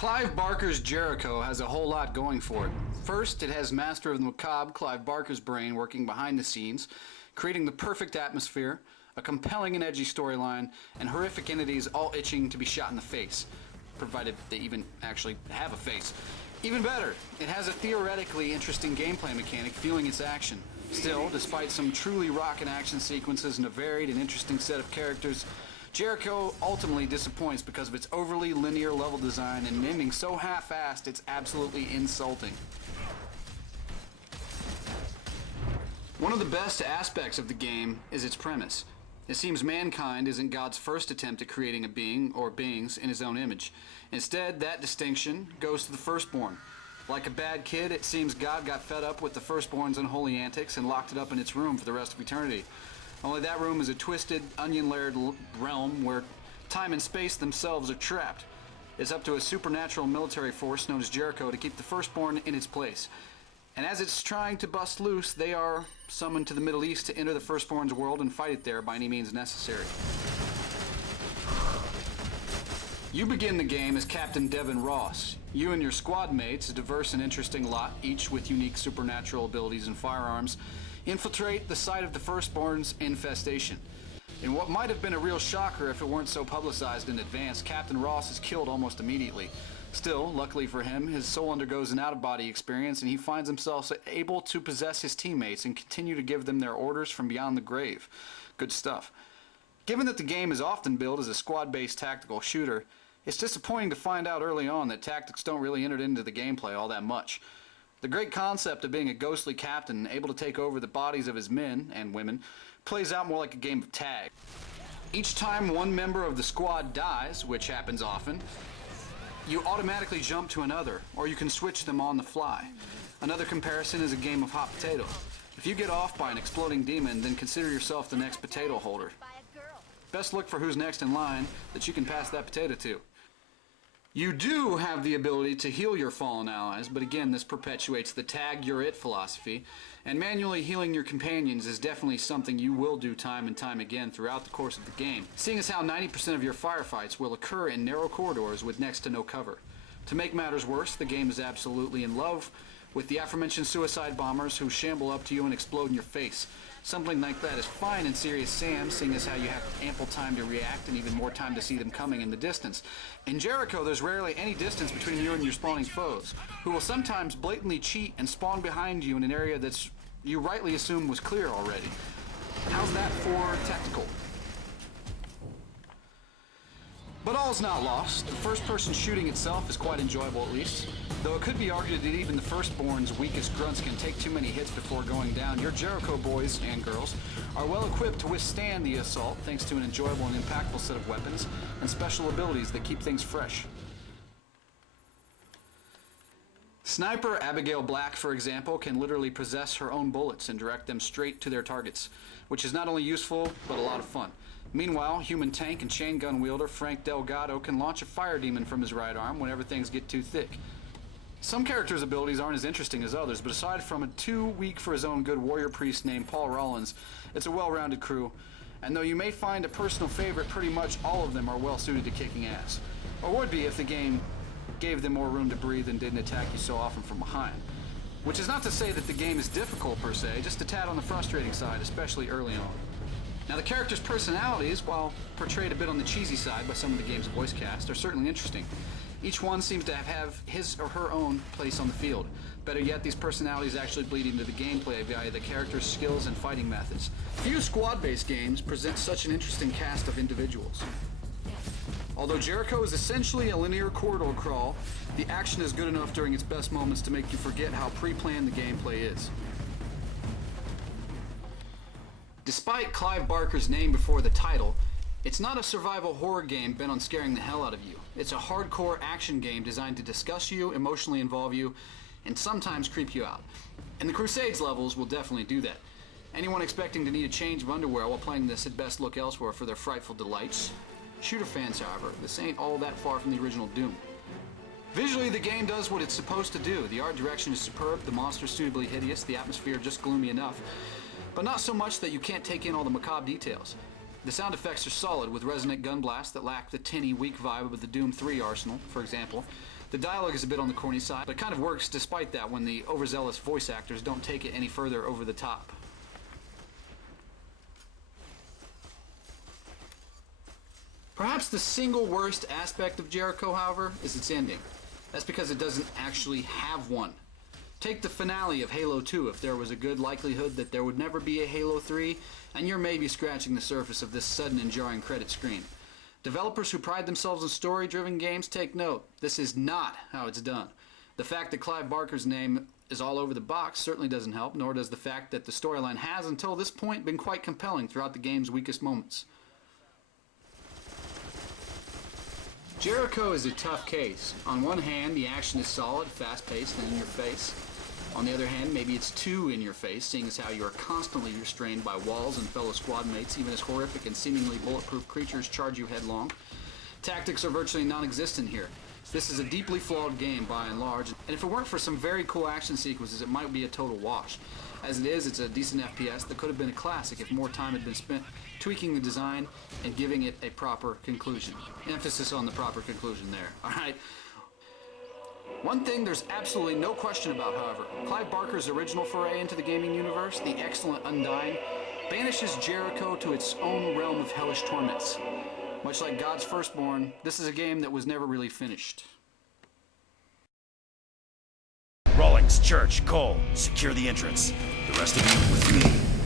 Clive Barker's Jericho has a whole lot going for it. First, it has master of the macabre Clive Barker's brain working behind the scenes, creating the perfect atmosphere, a compelling and edgy storyline, and horrific entities all itching to be shot in the face, provided they even actually have a face. Even better, it has a theoretically interesting gameplay mechanic fueling its action. Still, despite some truly rockin' action sequences and a varied and interesting set of characters, Jericho ultimately disappoints because of its overly linear level design and ending so half-assed it's absolutely insulting. One of the best aspects of the game is its premise. It seems mankind isn't God's first attempt at creating a being or beings in his own image. Instead, that distinction goes to the firstborn. Like a bad kid, it seems God got fed up with the firstborn's unholy antics and locked it up in its room for the rest of eternity. Only that room is a twisted, onion-layered realm where time and space themselves are trapped. It's up to a supernatural military force known as Jericho to keep the firstborn in its place. And as it's trying to bust loose, they are summoned to the Middle East to enter the firstborn's world and fight it there by any means necessary. You begin the game as Captain Devin Ross. You and your squad mates, a diverse and interesting lot, each with unique supernatural abilities and firearms, infiltrate the site of the firstborn's infestation. In what might have been a real shocker if it weren't so publicized in advance, Captain Ross is killed almost immediately. Still, luckily for him, his soul undergoes an out-of-body experience and he finds himself able to possess his teammates and continue to give them their orders from beyond the grave. Good stuff. Given that the game is often billed as a squad-based tactical shooter, it's disappointing to find out early on that tactics don't really enter into the gameplay all that much. The great concept of being a ghostly captain able to take over the bodies of his men and women plays out more like a game of tag. Each time one member of the squad dies, which happens often, you automatically jump to another, or you can switch them on the fly. Another comparison is a game of hot potato. If you get off by an exploding demon, then consider yourself the next potato holder. Best look for who's next in line that you can pass that potato to. You do have the ability to heal your fallen allies, but again, this perpetuates the tag you're it philosophy, and manually healing your companions is definitely something you will do time and time again throughout the course of the game, seeing as how 90% of your firefights will occur in narrow corridors with next to no cover. To make matters worse, the game is absolutely in love with the aforementioned suicide bombers who shamble up to you and explode in your face. Something like that is fine in Serious Sam, seeing as how you have ample time to react and even more time to see them coming in the distance. In Jericho, there's rarely any distance between you and your spawning foes, who will sometimes blatantly cheat and spawn behind you in an area that's you rightly assume was clear already. How's that for tactical? But all's not lost. The first-person shooting itself is quite enjoyable at least. Though it could be argued that even the firstborn's weakest grunts can take too many hits before going down, your Jericho boys and girls are well equipped to withstand the assault thanks to an enjoyable and impactful set of weapons and special abilities that keep things fresh. Sniper Abigail Black, for example, can literally possess her own bullets and direct them straight to their targets, which is not only useful, but a lot of fun. Meanwhile, human tank and chain gun wielder Frank Delgado can launch a fire demon from his right arm whenever things get too thick. Some characters' abilities aren't as interesting as others, but aside from a too weak for his own good warrior priest named Paul Rollins, it's a well-rounded crew, and though you may find a personal favorite, pretty much all of them are well-suited to kicking ass. Or would be if the game gave them more room to breathe and didn't attack you so often from behind. Which is not to say that the game is difficult per se, just a tad on the frustrating side, especially early on. Now the characters' personalities, while portrayed a bit on the cheesy side by some of the game's voice cast, are certainly interesting. Each one seems to have his or her own place on the field. Better yet, these personalities actually bleed into the gameplay via the characters' skills and fighting methods. Few squad-based games present such an interesting cast of individuals. Although Jericho is essentially a linear corridor crawl, the action is good enough during its best moments to make you forget how pre-planned the gameplay is. Despite Clive Barker's name before the title, it's not a survival horror game bent on scaring the hell out of you. It's a hardcore action game designed to disgust you, emotionally involve you, and sometimes creep you out. And the Crusades levels will definitely do that. Anyone expecting to need a change of underwear while playing this had best look elsewhere for their frightful delights. Shooter fans, however, this ain't all that far from the original Doom. Visually, the game does what it's supposed to do. The art direction is superb, the monsters suitably hideous, the atmosphere just gloomy enough, but not so much that you can't take in all the macabre details. The sound effects are solid, with resonant gun blasts that lack the tinny, weak vibe of the Doom 3 arsenal, for example. The dialogue is a bit on the corny side, but it kind of works despite that when the overzealous voice actors don't take it any further over the top. Perhaps the single worst aspect of Jericho, however, is its ending. That's because it doesn't actually have one. Take the finale of Halo 2 if there was a good likelihood that there would never be a Halo 3, and you're maybe scratching the surface of this sudden and jarring credit screen. Developers who pride themselves on story-driven games take note. This is not how it's done. The fact that Clive Barker's name is all over the box certainly doesn't help, nor does the fact that the storyline has, until this point, been quite compelling throughout the game's weakest moments. Jericho is a tough case. On one hand, the action is solid, fast-paced, and in your face. On the other hand, maybe it's too in your face, seeing as how you are constantly restrained by walls and fellow squad mates, even as horrific and seemingly bulletproof creatures charge you headlong. Tactics are virtually non-existent here. This is a deeply flawed game by and large, and if it weren't for some very cool action sequences, it might be a total wash. As it is, it's a decent FPS that could have been a classic if more time had been spent tweaking the design and giving it a proper conclusion. Emphasis on the proper conclusion there, alright? One thing there's absolutely no question about, however, Clive Barker's original foray into the gaming universe, the excellent Undying, banishes Jericho to its own realm of hellish torments. Much like God's Firstborn, this is a game that was never really finished. Rawlings, Church, Cole, secure the entrance. The rest of you with me.